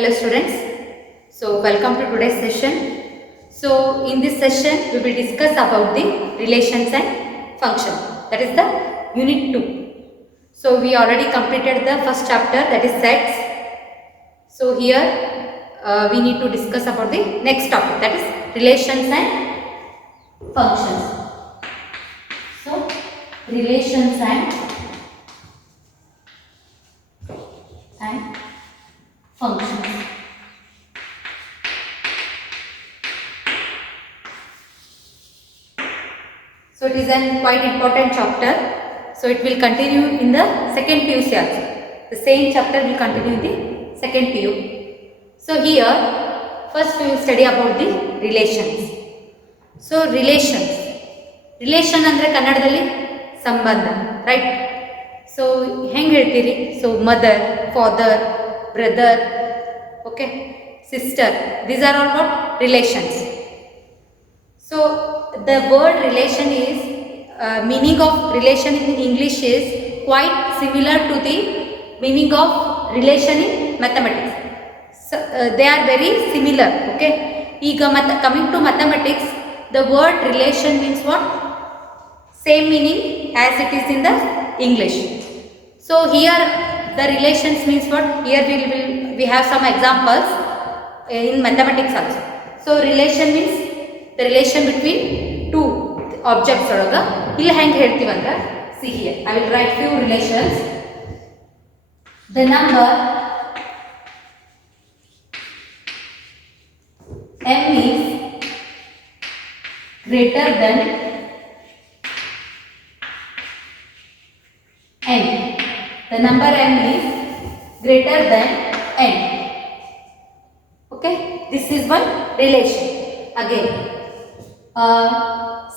Hello students, so welcome to today's session. So in this session we will discuss about the relations and function, that is the unit 2. So we already completed the first chapter, that is sets. So here we need to discuss about the next topic, that is relations and functions. So relations and functions. So it is a quite important chapter. So it will continue in the second PUC also. The same chapter will continue in the second PU. So here first we will study about the relations. So relations. Relation andre kannadadalli sambandha, right? So henge ಹೇಳ್ತೀರಿ? So mother, father, brother, okay, sister. These are all what? Relations. So the word relation is meaning of relation in English is quite similar to the meaning of relation in mathematics. So they are very similar. Okay. Coming to mathematics, the word relation means what? Same meaning as it is in the English. So here the relations means what? Here we have some examples in mathematics also. So relation means the relation between two objects ಒಳಗ ಇಲ್ಲಿ ಹೆಂಗೆ ಹೇಳ್ತೀವಿ ಅಂದ್ರೆ, see here I will write few relations. The number m is greater than n. The number m is greater than n. Okay, this is one relation. Again,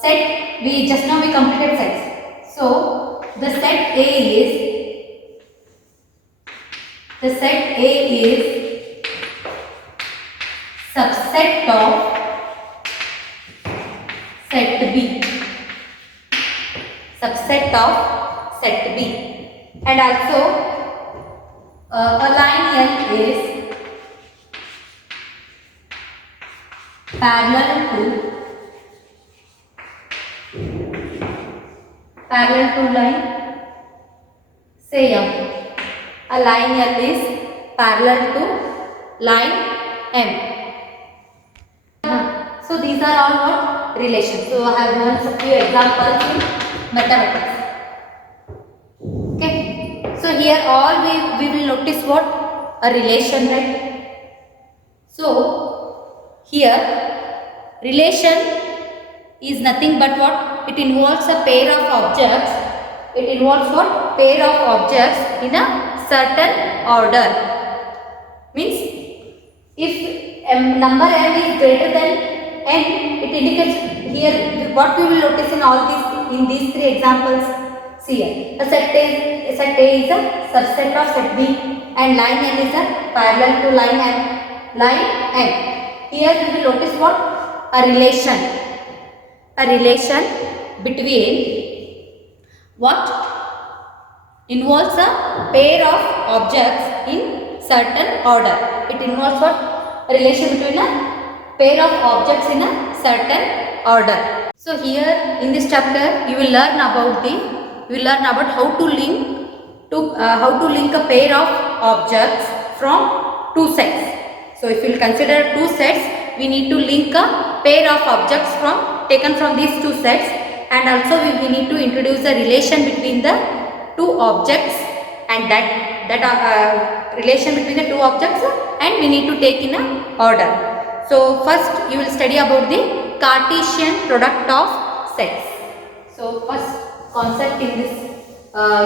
set, we just now we completed sets. So the set A is subset of set B. Subset of set B. And also a line L is parallel to line, say M. A line L is parallel to line M. So these are all what? Relations. So I have given a few examples in mathematics. Okay. So here all we will notice what? A relation, right? So here relation is nothing but what? It involves a pair of objects. It involves what? Pair of objects in a certain order. Means if number m is greater than n, it indicates here what we will notice in all these, in these three examples. See here, a set A is a subset of set B, and line n is a parallel to line n. Here we will notice what? A relation between what? Involves a pair of objects in certain order. It involves what? A relation between a pair of objects in a certain order. So here in this chapter you will learn about how to link a pair of objects from two sets. So if you will consider two sets, we need to link a pair of objects taken from these two sets, and also we need to introduce a relation between the two objects, and that relation between the two objects, and we need to take in a order. So first you will study about the Cartesian product of sets. So first concept in this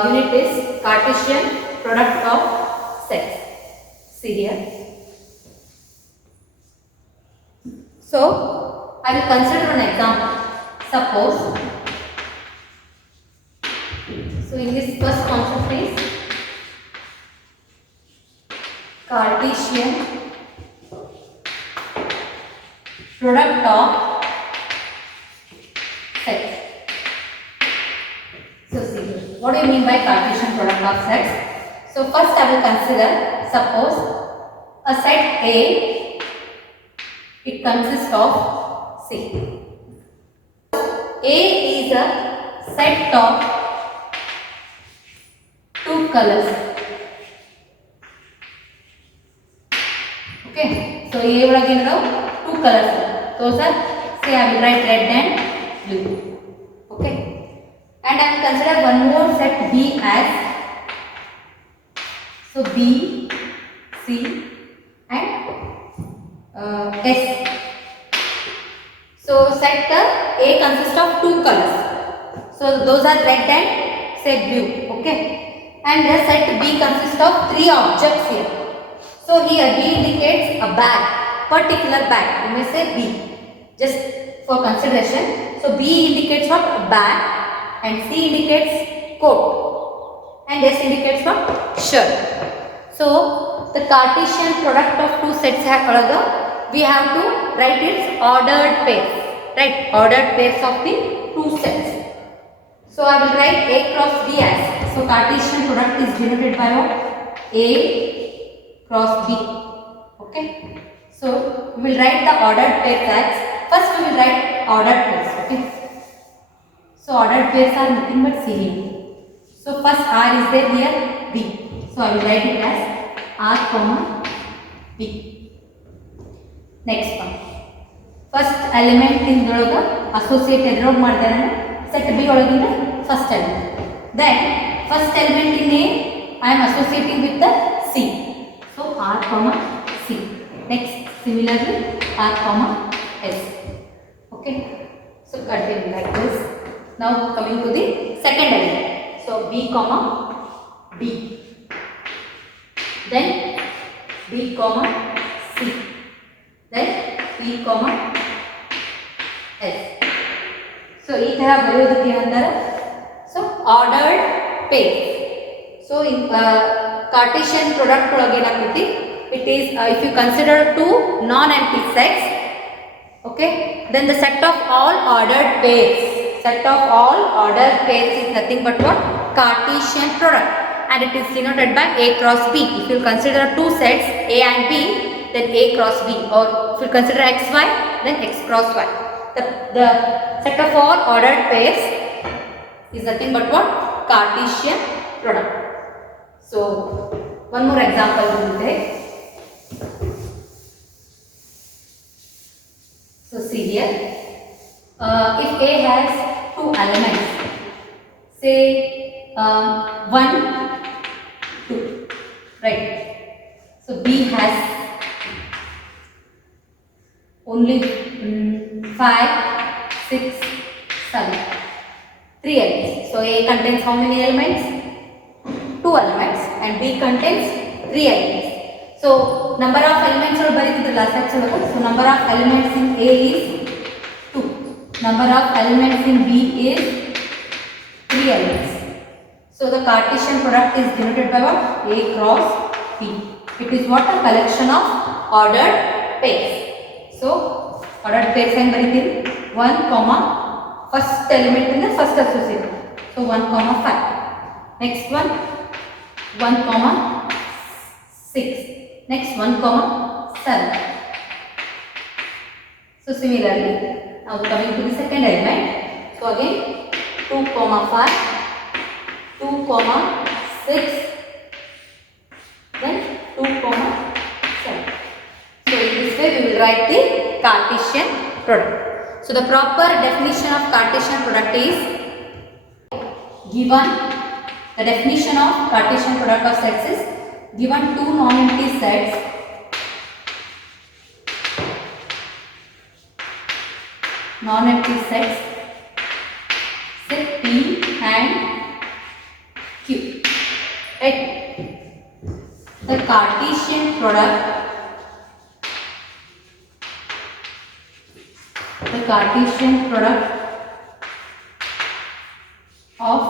unit is Cartesian product of sets. See here. So I will consider an example. Suppose, so in this first concept is Cartesian product of sets. So see, what do you mean by Cartesian product of sets? So first I will consider, suppose a set A, it consists of, see, A is a set of two colors. Okay, so A ಒಳಗೆ two colors. Those are, say I will write red and blue. Okay, and I will consider one more set B as, so B, C and S. So set A consists of two colors. So those are red and say blue. Okay, and the set B consists of three objects here. So here B indicates a bag, particular bag. You may say B, just for consideration. So B indicates what? A bag, and C indicates coat, and S indicates what? Shirt. So the Cartesian product of two sets we have to write its ordered pairs, right? Ordered pairs of the two sets. So I will write A cross B as, so Cartesian product is denoted by what? A cross B. Okay, so we will write the ordered pairs as, first we will write ordered pairs. Okay, so ordered pairs are nothing but series. So first R is there here, B, so I will write it as R comma B. Next one, first element in dologa associate edroad ಮಾಡ್ತಾರೆ set B ಒಳಗಿನ first element. Then first element in A I am associating with the C, so R comma C. Next similarly R comma S. Okay, so continue like this. Now coming to the second element, so B comma B, then B comma C, then B comma S. So ಈ ತರ ಬರೆಯೋದಕ್ಕೆ ಏನಂತಾರೆ, so ordered pairs. So in Cartesian product ಒಳಗೆ ಏನಾಗ್ತೈತಿ, it is if you consider two non-empty sets, okay, then the set of all ordered pairs, set of all ordered pairs is nothing but what? Cartesian product, and it is denoted by A cross B. If you consider two sets A and B, then A cross B, or if you consider XY, then X cross Y. The set of all ordered pairs is nothing but what? Cartesian product. So one more example we will take. So see here, if A has two elements, say 1, 2, right? So B has only 5, 6, 7, 3 elements. So A contains how many elements? 2 elements, and B contains 3 elements. So number of elements are barididdalla sets olaga. So number of elements in A is 2. Number of elements in B is 3 elements. So the Cartesian product is denoted by what? A cross B. It is what? A collection of ordered pairs. So ordered pairs and barididdiri 1 comma first element in the first associate. So 1 comma 5. Next one 1 comma 6. Next 1 comma 7. So similarly, now coming to the second element. So again 2 comma 5, 2 comma 6, then 2 comma 7. So in this way we will write the Cartesian product. So the proper definition of Cartesian product is given. The definition of Cartesian product of sets is given two non-empty sets set P and Q, right? The Cartesian product of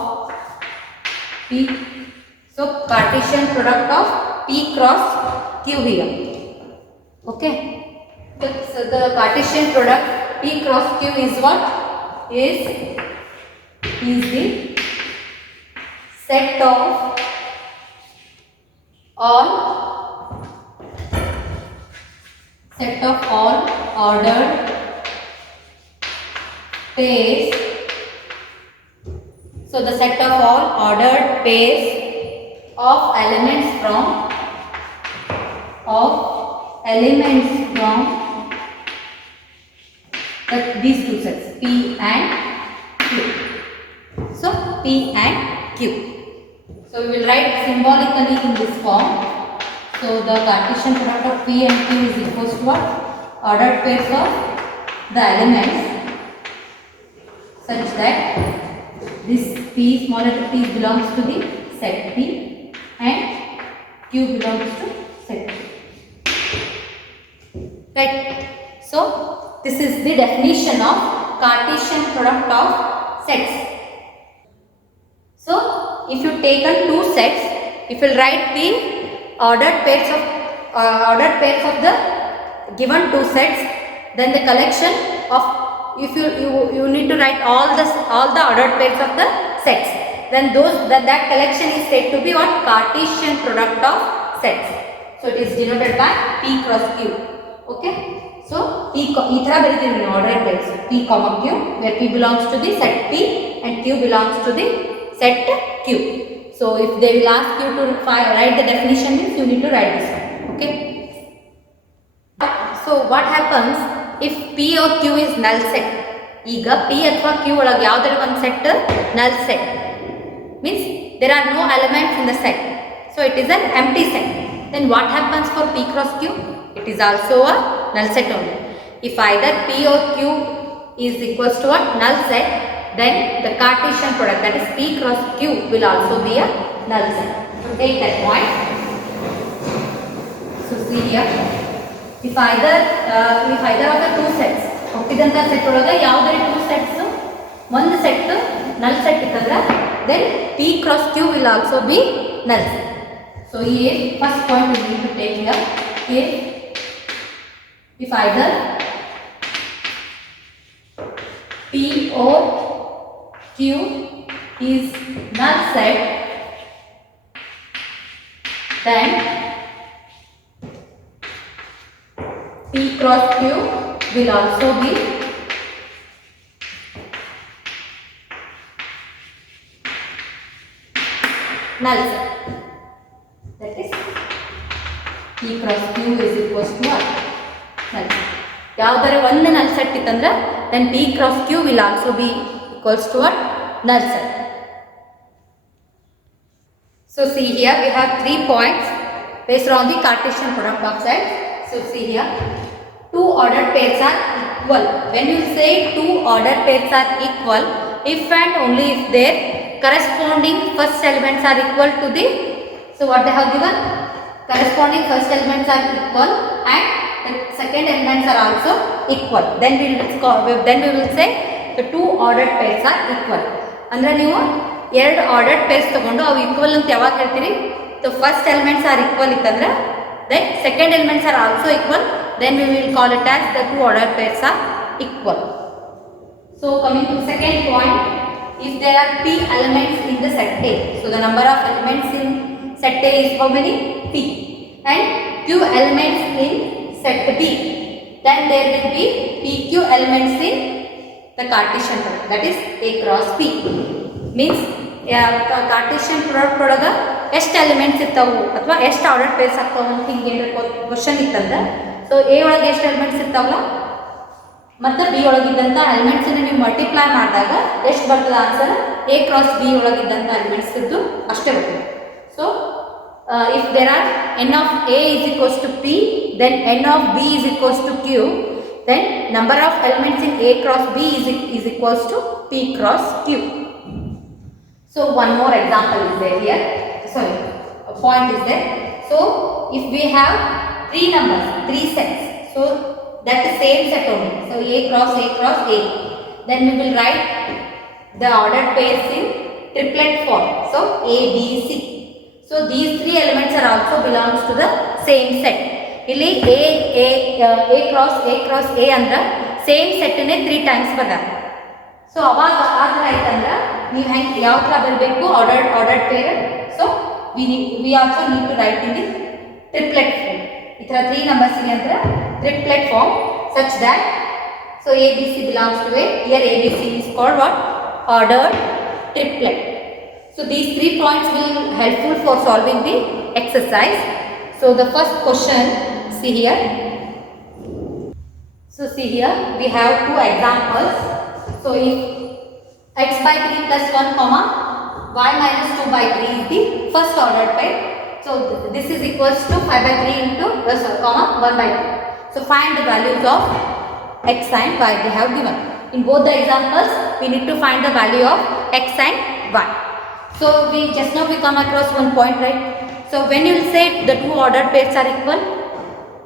P, so Cartesian product of P cross Q here. Okay, so the Cartesian product P cross Q is what? Is the set of all set of all ordered pairs. So the set of all ordered pairs of elements from these two sets P and Q. So P and Q. So we will write symbolically in this form. So the Cartesian product of P and Q is equals to what? Ordered pairs of the elements such that this P, small letter P belongs to the set P and Q belongs to set Q. Right. So this is the definition of Cartesian product of sets. So if you take on two sets, if you write the ordered pairs of the given two sets, then the collection of, if you need to write all the ordered pairs of the sets, then that collection is said to be what? Cartesian product of sets. So it is denoted by P cross Q. Okay. So P ordered pairs P comma Q, where P belongs to the set P and Q belongs to the set Q. So if they will ask you to write the definition, means you need to write this one. Okay. So what happens if P or Q is null set? ಈಗ P ಅಥವಾ Q ಒಳಗೆ ಯಾವುದಾದ್ರು ಒಂದು set null set, means there are no elements in the set, so it is an empty set. Then what happens for P cross Q? It is also a null set only. If either P or Q is equals to a null set, then the Cartesian product, that is P cross Q, will also be a null set. So take that point. So see here, if either of the two sets, ಒಪ್ಪಿದಂತ set ಒಳಗೆ ಯಾವುದೇ two sets ಒಂದು set null set ಇತ್ತಂದ್ರೆ then P cross Q will also be null. So here first point we need to take here, if either P or Q is null set, then P cross Q will also be null set. That is P cross Q is equals to what? Null set. ಯಾವುದಾರ ಒಂದು null set ಇತ್ತಂದ್ರೆ then P cross Q will also be equals to what? Null set. So see here we have 3 points based on the Cartesian product of sets. So see here, two ordered pairs are equal. When you say two ordered pairs are equal, if and only if their corresponding first elements are equal to the, so what they have given, corresponding first elements are equal and the second elements are also equal, then we will say the two ordered pairs are equal. ಅಂದ್ರೆ ನೀವು ಎರಡು ordered pairs ತಗೊಂಡು ಅವು equal ಅಂತ ಯಾವಾಗ ಹೇಳ್ತೀರಿ? The first elements are equal ಇತ್ತಂದ್ರೆ then second elements are also equal, then we will call it as the two ordered pairs are equal. So coming to second point, if there are P elements in the set A, so the number of elements in set A is how many? P, and Q elements in set B, then there will be PQ elements in the Cartesian product, that is A cross P. Means Cartesian product ಒಳಗೆ ಎಷ್ಟು elements ಇರ್ತಾವು ಅಥವಾ ಎಷ್ಟು order pairs ಆಗ್ತಾವ ಅಂತ ಹಿಂಗೆ ಏನಾರ question ಇತ್ತಂದ್ರೆ, ಸೊ ಎ ಒಳಗೆ ಎಷ್ಟು ಎಲಿಮೆಂಟ್ಸ್ ಇರ್ತಾವಲ್ಲ ಮತ್ತು ಬಿ ಒಳಗಿದ್ದಂಥ ಎಲಿಮೆಂಟ್ಸನ್ನು ನೀವು ಮಲ್ಟಿಪ್ಲೈ ಮಾಡಿದಾಗ ಎಷ್ಟು ಬರ್ತದೆ ಆನ್ಸರ್? ಎ ಕ್ರಾಸ್ ಬಿ ಒಳಗಿದ್ದಂಥ ಎಲಿಮೆಂಟ್ಸ್ ಇದ್ದು ಅಷ್ಟೇ ಬರ್ತದೆ. So if there are n of A is equals to P, then n of B is equals to Q, then number of elements in A cross B is equals to P cross Q. So one more example is there here, sorry, a point is there. So if we have three numbers, three sets, so that is same set only, so A cross A, then we will write the ordered pairs in triplet form, so A, B, C. So these three elements are also belongs to the same set. ಇಲ್ಲಿ A cross A ಅಂದ್ರೆ same ಸೆಟ್ನೇ 3 times ಬರ್ತಾರೆ. So ಅವಾಗ ಆದ್ರೆ ಆಯ್ತಂದ್ರೆ ನೀವು ಹೆಂಗೆ ಯಾವ ಥರ ಬರಬೇಕು ordered pair. So we also need to write in the triplet form. ಈ ತರ 3 numbers ಇದೆ ಅಂದ್ರೆ triplet form such that so ABC belongs to a here ABC is called what ordered triplet. So these 3 points will helpful for solving the exercise. So the first question, see here. So see here we have 2 examples. So if x by 3 plus 1 comma y minus 2 by 3 is the first ordered pair. So this is equals to 5 by 3 into comma 1 by 3. So find the values of x and y they have given. In both the examples we need to find the value of x and y. So we just now we come across one point, right? So when you will say the 2 ordered pairs are equal,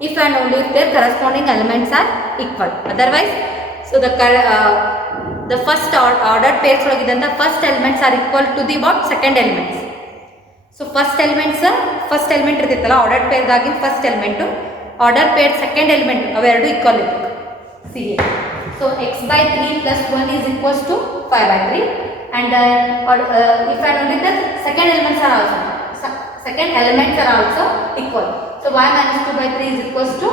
if and only if their corresponding elements are equal. Otherwise, so the first ordered pairs the first elements are equal to the what second elements. So first element ಇರ್ತೈತಲ್ಲ ordered pair ದಾಗಿನ first element ordered pair second element ಅವೆರಡು equal ಇರಬೇಕು. See here. So x by 3 plus 1 is equals to 5 by 3 and if and only the second elements are also equal. So y minus 2 by 3 is equals to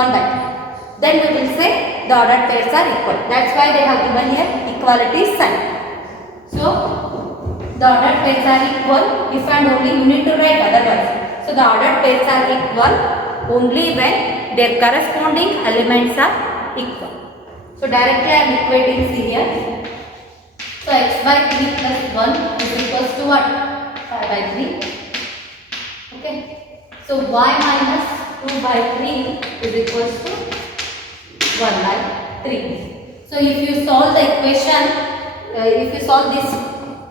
1 by 3. Then we will say the ordered pairs are equal. That's why they have given here equality sign. So the ordered pairs are equal if and only you need to write otherwise. So the ordered pairs are equal only when their corresponding elements are equal. So directly I am equating, see here. So x by 3 plus 1 is equals to what? 5 by 3. Okay. So y minus 2 by 3 is equals to 1 by 3. So if you solve the equation, if you solve these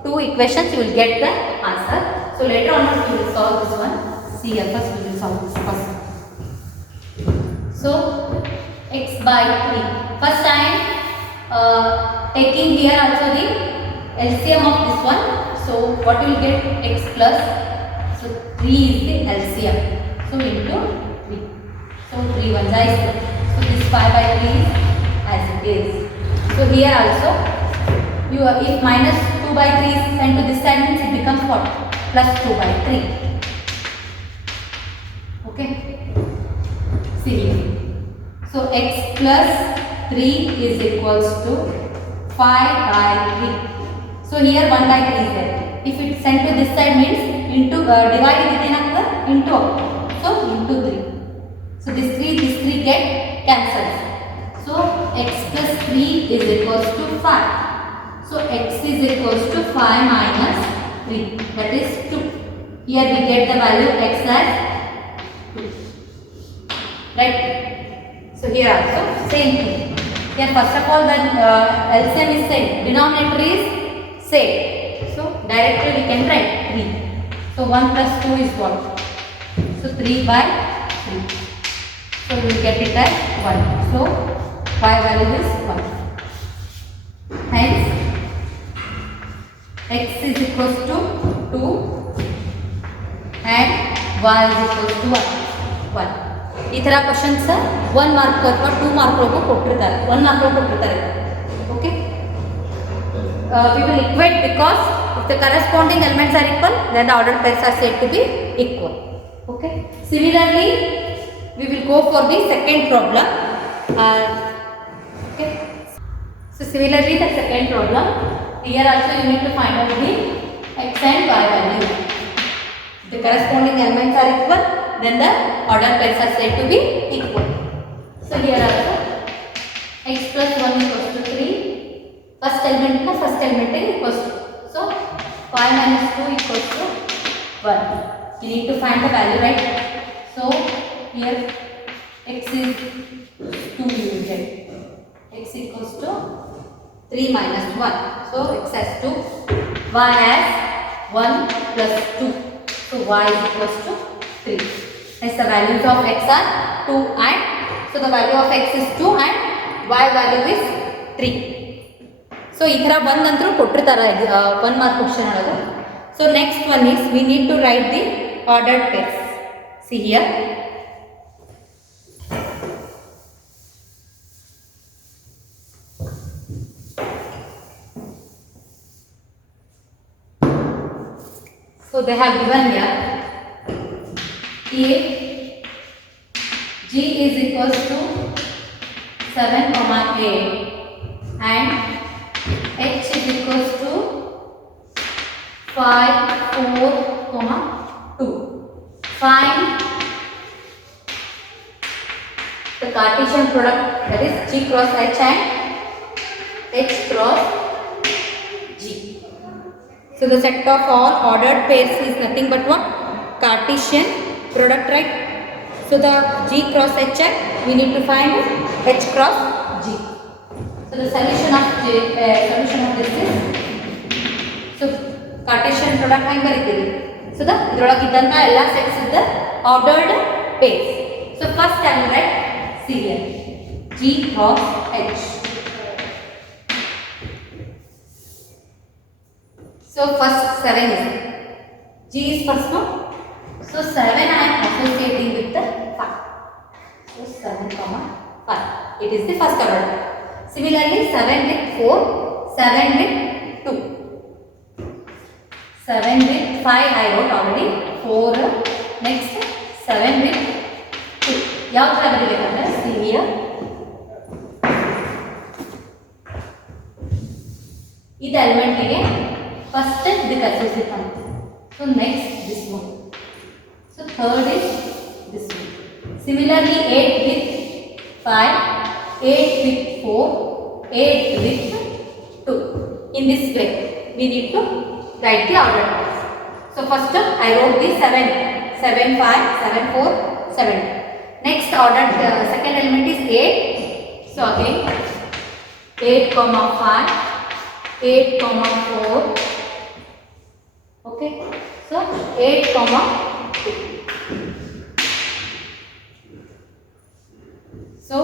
2 equations, you will get the answer. So later on we will solve this one. See here, first we will solve this first. So x by 3. First I am taking here also the LCM of this one. So what you will get x plus. So 3 is the LCM. So into 3. So 3 ones I say. So this 5 by 3 is as it is. So here also, if minus 2 by 3 is sent to this side means it becomes what? Plus 2 by 3. Okay. See here. So x plus 3 is equals to 5 by 3. So here 1 by 3 is there. If it is sent to this side means into divided it into so into 3. So this 3 get cancelled. So x plus 3 is equals to 5. So x is equals to 5 minus 3, that is 2. Here we get the value x as 2. Right? So here also same thing. Here first of all the LCM is same, denominator is same. So directly we can write 3. So 1 plus 2 is what? So 3 by 3. So we will get it as 1. So y value is 1. Hence x is equals to 2 and y is equals to 1. ಈ ಥರ questions 1 mark ಅಥವಾ 2 mark ವರೆಗೂ ಕೊಟ್ಟಿರ್ತಾರೆ, 1 mark ವರೆಗೂ ಕೊಟ್ಟಿರ್ತಾರೆ. Okay, we will equate because if the corresponding elements are equal then the ordered pairs are said to be equal. Okay, similarly we will go for the second problem. Okay, so similarly the second problem, here also you need to find out the x and y value. If the corresponding elements are equal then the ordered pairs are said to be equal. So here also x plus 1 equals to 3. First element equals to. So 5 minus 2 equals to 1. You need to find the value, right? So here x is 2 you will get. X equals to 3 minus 1. So x has 2. Y has 1 plus 2. So y is equals to 3. As the values of x are 2 and so the value of x is 2 and y value is 3. So ಈ ಥರ ಬಂದಂತರೂ ಕೊಟ್ಟಿರ್ತಾರೆ 1 mark question ಒಳಗೆ. So next one is we need to write the ordered pairs. See here. So they have given here if is equals to 7 comma 8 and H is equals to 5 4 comma 2. Find the Cartesian product, that is G cross H and H cross G. So the set of all ordered pairs is nothing but what? Cartesian product, right? So the G cross H and we need to find H cross G. So the solution of this is, so Cartesian product hang bariತೀವಿ. So the ಇದರೊಳಗೆ ಇದ್ದಂತ ಎಲ್ಲ sets is the ordered pairs. So first I will write serial G cross H. So first 7 is G is first no. So 7 I am associating with the 5. So 7 comma 5. It is the first order. Similarly 7 with 4, 7 with 2. 7 with 5 I wrote already. 4 next 7 with 2. ಯಾವ ತರ ಬರೀಬೇಕಂದ್ರೆ see here. ಇದು element ಗೆ first ಇದಕ್ಕೆ associate ಮಾಡ್ತೀವಿ. So next this one. So third is this one. Similarly 8 with 5, 8 with 4, 8 with 2. In this way we need to write the order. So first I wrote the 7, 7 5, 7 4, 7. Next order second element is 8. So again 8 comma 5, 8 comma 4. Okay. So 8 comma 2. So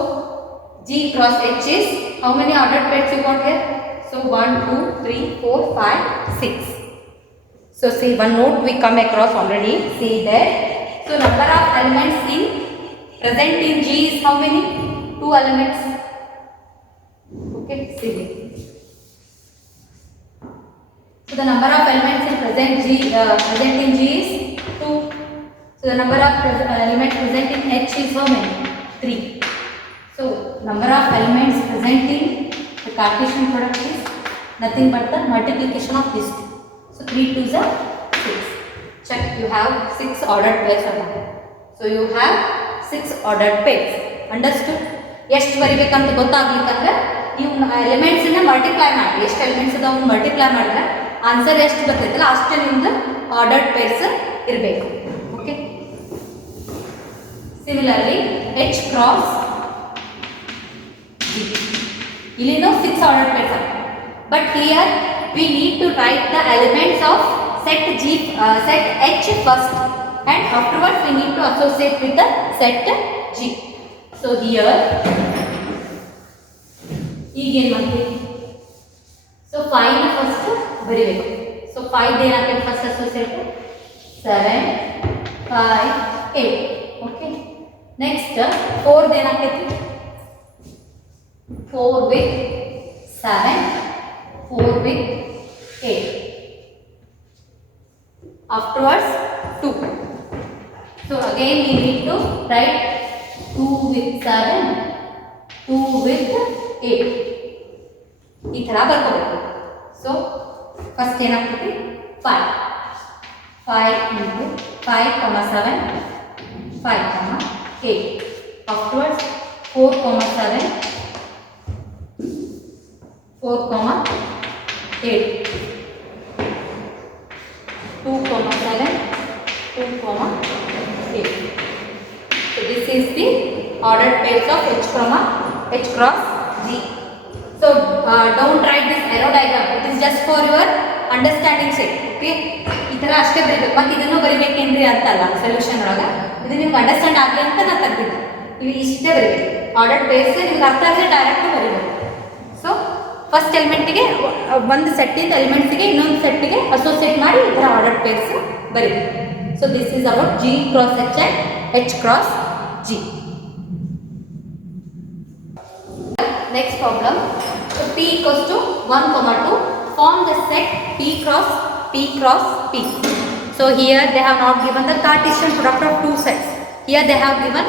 G cross H is how many ordered pairs you got here? So 1, 2, 3, 4, 5, 6. So see one note we come across already. See there. So number of elements in present in G is how many? 2 elements. Okay. See here. So the number of elements in present in G is 2. So the number of elements present in H is how many? 3. So number of elements present in the Cartesian product is nothing but the multiplication of these two. So 3 2s are 6. Check, you have 6 ordered pairs or not. So you have 6 ordered pairs. Understood? ಎಷ್ಟು ಬರಿಬೇಕಂತ ಗೊತ್ತಾಗ್ಲಿಕ್ಕಂದ್ರೆ ನೀವು elements ಅನ್ನ multiply ಮಾಡಿ. ಎಷ್ಟು elements ಅದಾವ multiply ಮಾಡಿದ್ರೆ answer ಎಷ್ಟು ಬರ್ತೈತಲ್ಲ ಅಷ್ಟೇ ನಿಮ್ದು ಆರ್ಡರ್ಡ್ ಪೇರ್ಸ್ ಇರಬೇಕು. Okay. Similarly H cross G. ಇಲ್ಲಿನೂ 6 ordered pairs are. But here we need to write the elements of set H first and afterwards we need to associate with the set G. So here ಈಗೇನು ಮಾಡ್ತೀವಿ? So 5 ನ first ಬರಿಬೇಕು. So 5 ಏನಾಗುತ್ತೆ first associate 7 5 8. Okay. Next 4 ಏನಾಗುತ್ತೆ 4 with 7 4 with 8. Afterwards 2. So again we need to write 2 with 7 2 with 8. ಈ ತರ ಬರ್ಕೋಬೇಕು. So first ಏನಾಗ್ತದೆ 5 5 into 5 comma 7 5 comma 8. Afterwards 4 comma 7 4 comma 8 2 comma 7 2 comma 8. So this is the ordered pairs of H cross G. So don't write this arrow diagram. It is just for your understanding sake. Okay. ಈ ತರ ಅಷ್ಟೇ ಬರೀಬೇಕು. ಮತ್ತೆ ಇದನ್ನು ಬರೀಬೇಕೇನ್ರಿ ಅಂತಲ್ಲ solution ಒಳಗೆ. ಇದು ನಿಮ್ಗೆ ಅಂಡರ್ಸ್ಟ್ಯಾಂಡ್ ಆಗಲಿ ಅಂತ ನಾನು ತೆಗೆದಿದ್ದೆ. ಇವು ಇಷ್ಟೇ ಬರೀಬೇಕು. ಆರ್ಡರ್ಡ್ ಪೇರ್ಸ್ ನಿಮ್ಗೆ ಅರ್ಥ ಆದರೆ ಡೈರೆಕ್ಟ್ ಬರೀಬೇಕು. ಸೊ ಫಸ್ಟ್ ಎಲಿಮೆಂಟಿಗೆ ಒಂದು ಸೆಟ್ಟಿಂದ ಎಲಿಮೆಂಟ್ಸಿಗೆ ಇನ್ನೊಂದು ಸೆಟ್ಟಿಗೆ ಅಸೋಸಿಯೇಟ್ ಮಾಡಿ ಈ ಥರ ಆರ್ಡರ್ಡ್ ಪೇರ್ಸ್ ಬರೀಬೇಕು. So this is about G cross H and H cross G. Next problem. So P equals to 1, 2. Form the set P cross P cross P. So here they have not given the Cartesian product of two sets. Here they have given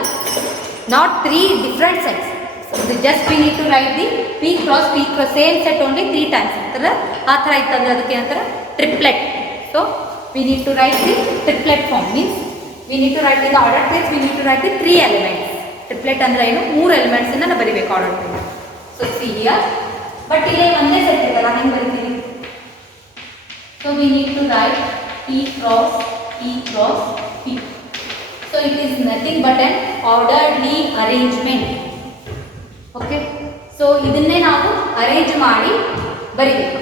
not three different sets. So just we need to write the P cross same set only 3 times. ಆ ಥರ ಇತ್ತಂದ್ರೆ ಅದಕ್ಕೆ ಅಂತಾರೆ triplet. So we need to write the triplet form, means we need to write in the ordered pairs, we need to write the 3 elements. Triplet ಅಂದ್ರೆ ಏನು, 3 elements ಅನ್ನು ಬರಿಬೇಕು ordered pair. So see here, but ಇಲ್ಲಿ ಒಂದೇ set ಇದಲ್ಲ, ಹೆಂಗೆ ಬರಿತೀವಿ? So we need to write P cross P. So it is nothing but an orderly arrangement. Okay. So ಇದನ್ನೇ ನಾವು ಅರೇಂಜ್ ಮಾಡಿ ಬರಿಬೇಕು.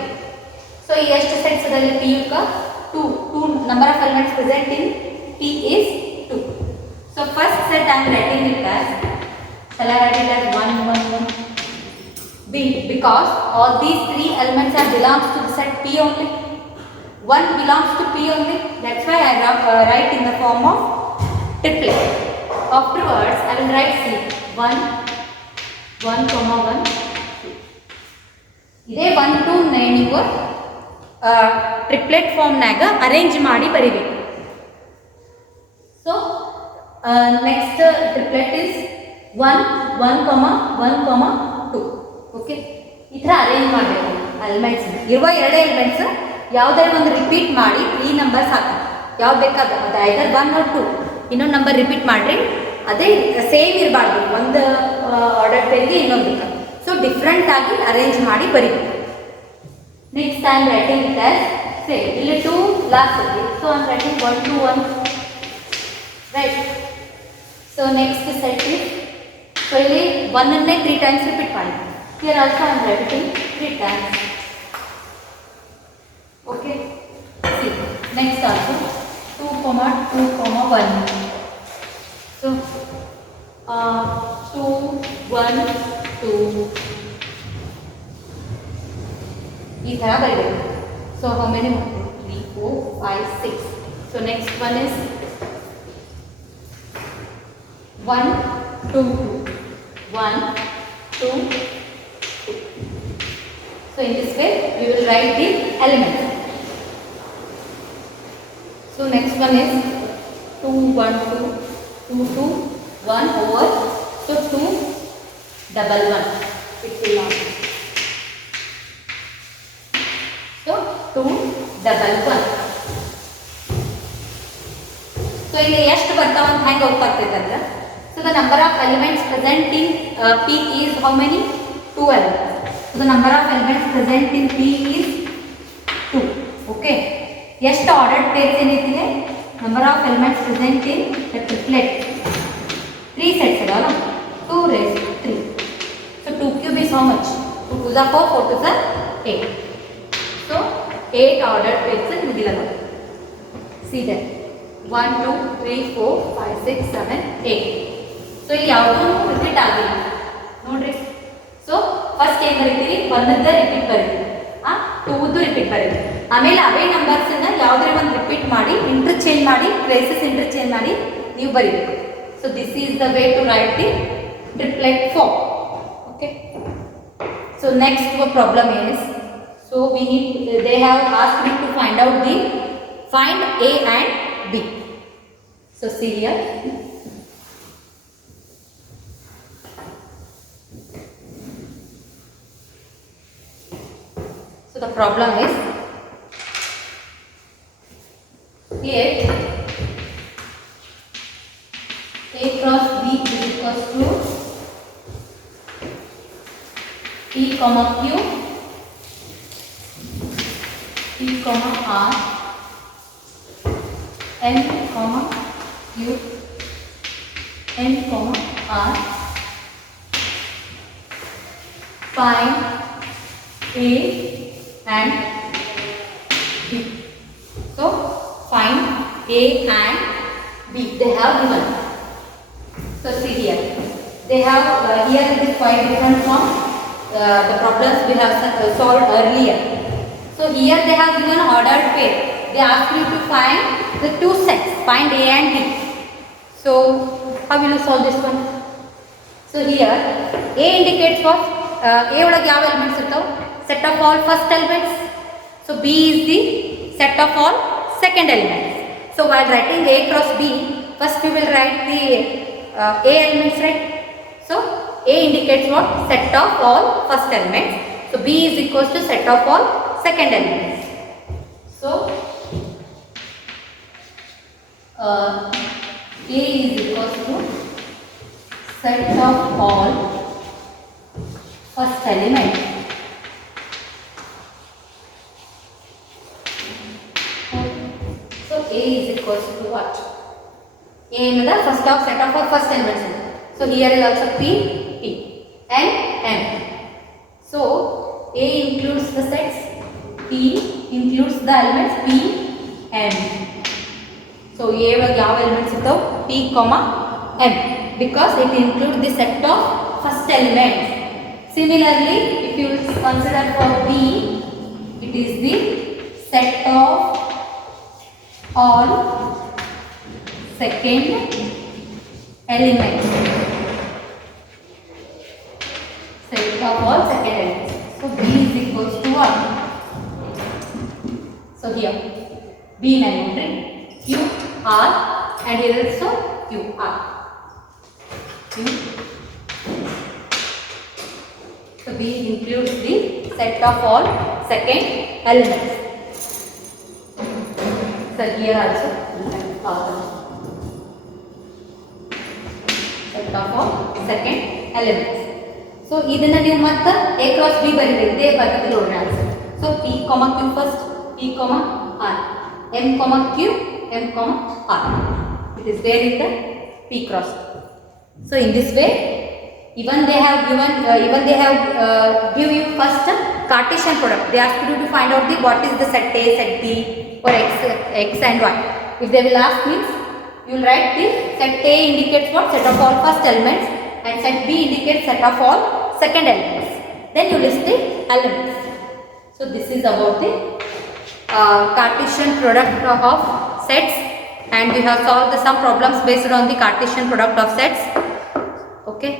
So ಈ ಎಷ್ಟು ಸೆಟ್ಸ್ ಅದರಲ್ಲಿ P ಕ 2 number of elements present in P is 2. So first set I am writing it as, shall I write it as 1 1 1 B, because all these 3 elements are belongs to the set P only. 1 belongs to P only. That's why I write in the form of triplet. Afterwards I will write C 1 1 1 2. ಇದೇ 1 2 ನೀವು triplet ಫಾರ್ಮ್ನಾಗ arrange ಮಾಡಿ ಬರಿಬೇಕು. So next triplet is 1 1 1 2. Okay, ಈ ಥರ arrange ಮಾಡಬೇಕು. Elements ಇರುವ 2 elements ಯಾವುದೇ ಒಂದು ರಿಪೀಟ್ ಮಾಡಿ 3 ನಂಬರ್ಸ್ ಹಾಕಿ, ಯಾವ್ದು ಬೇಕಾದ ಅದು ಐದರ್ 1 or 2 ಇನ್ನೊಂದು ನಂಬರ್ ರಿಪೀಟ್ ಮಾಡಿರಿ, ಅದೇ ಸೇಮ್ ಇರಬಾರ್ದು ಒಂದು ಆರ್ಡರ್ ಪೇರ್ಗೆ ಇನ್ನೊಂದಕ್ಕೆ. ಸೊ ಡಿಫ್ರೆಂಟ್ ಆಗಿ ಅರೇಂಜ್ ಮಾಡಿ ಬರೀಬೇಕು. Next I am writing it as, say ಇಲ್ಲಿ 2 ಲಾಸ್ಟ್ ಇದೆ, so I am writing 1 2 1 right. So next set is, so ಇಲ್ಲಿ 1 ಅನ್ನೇ 3 ಟೈಮ್ಸ್ ರಿಪೀಟ್ ಮಾಡಿ. Here also I am writing 3 times. Okay, see next also 2 2 1. So 2 1 2 ಈ ಥರ ಬರಬೇಕು. So how many more? 3 4 5 6. So next one is 1 2 1 2 2. So in this way we will write the elements. So next one is 2 1 2 2 2 1 over, so 2 1 1. It will not be. So 2 1 1. So ಇಲ್ಲಿ ಎಷ್ಟು ಬರ್ತಾವ ಅಂತ ಹೆಂಗೆ ಗೊತ್ತಾಗ್ತೈತೆ ಅಂದ್ರೆ, so the number of elements present in P is how many? 2 elements. So the number of elements present in P is 2. Okay, ಎಷ್ಟು ordered pairs ಏನೈತಿದೆ? Number of elements present in the triplet 3 sets ಅದಲ್ಲ, 2 raised to 3. So 2 cube is how much? 2 2s are 4, 4 2s are 8. So 8 ordered pairs ನಿಮಗಿಲ್ಲ. See that 1 2 3 4 5 6 7 8. So ಇಲ್ಲಿ ಯಾವುದೂ repeat ಆಗಿಲ್ಲ ನೋಡ್ರಿ. So first ಏನು ಬರೀತೀರಿ? 1ದ repeat ಬರೀತೀರಿ, 2ದು repeat ಬರೀತೀರಿ. ಆಮೇಲೆ ಅವೇ ನಂಬರ್ಸನ್ನು ಯಾವುದೇ ಒಂದು ರಿಪೀಟ್ ಮಾಡಿ ಇಂಟರ್ಚೇಂಜ್ ಮಾಡಿ, ಪ್ಲೇಸಸ್ ಇಂಟರ್ಚೇಂಜ್ ಮಾಡಿ ನೀವು ಬರೀಬೇಕು. So this is the way to write the triplet form. Okay, so next problem is, so we need, they have asked me to find out the find A and B. So see here, so the problem is, here A cross B is equals to P comma Q, P comma R, N comma Q, N comma R. Find A and B. So find A and B. They have given. So see here. They have here it is quite different from the problems we have solved earlier. So here they have given ordered pair. They ask you to find the 2 sets. Find A and B. So how will you solve this one? So here A indicates what? A ಒಳಗೆ ಯಾವ elements ಇರ್ತಾವೆ? Set of all first elements. So B is the set of all second elements. So while writing A cross B, first we will write the A elements, right? So A indicates what? Set of all first elements. So B is equals to set of all second elements. So A is equals to set of all first element. So A is equals to what? A is the first of set of our first elements. So here is also P and M. So A includes the sets, P includes the elements P, M. So A ಯಾವ elements ಇರ್ತಾವ? P, M, because it includes the set of first elements. Similarly, if you consider for B, it is the set of all second elements. Set of all second elements. So B is equals to what? So here B memory Q R and here also Q R. So B includes the set of all second elements. So here also set of all second elements. So ಇದನ್ನ ನೀವು ಮತ್ತೆ A cross B ಬರೀರಿ ಇದೇ ಪದ್ಧತಿ ನೋಡ್ರಿ answer. So P, Q first, P, R, M, Q, M, R. It is there in the P cross. So in this way, even they have give you first Cartesian product. They ask you to find out what is the set A, set B, or x and y. If they will ask means you will write the set A indicates what? Set of all first elements, and set B indicates set of all second elements. Then you list the elements. So this is about the Cartesian product of sets, and we have solved some problems based on the Cartesian product of sets. Okay.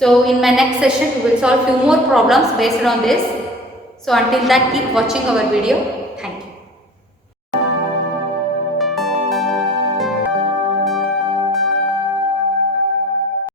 So in my next session we will solve few more problems based on this. So until that, keep watching our video.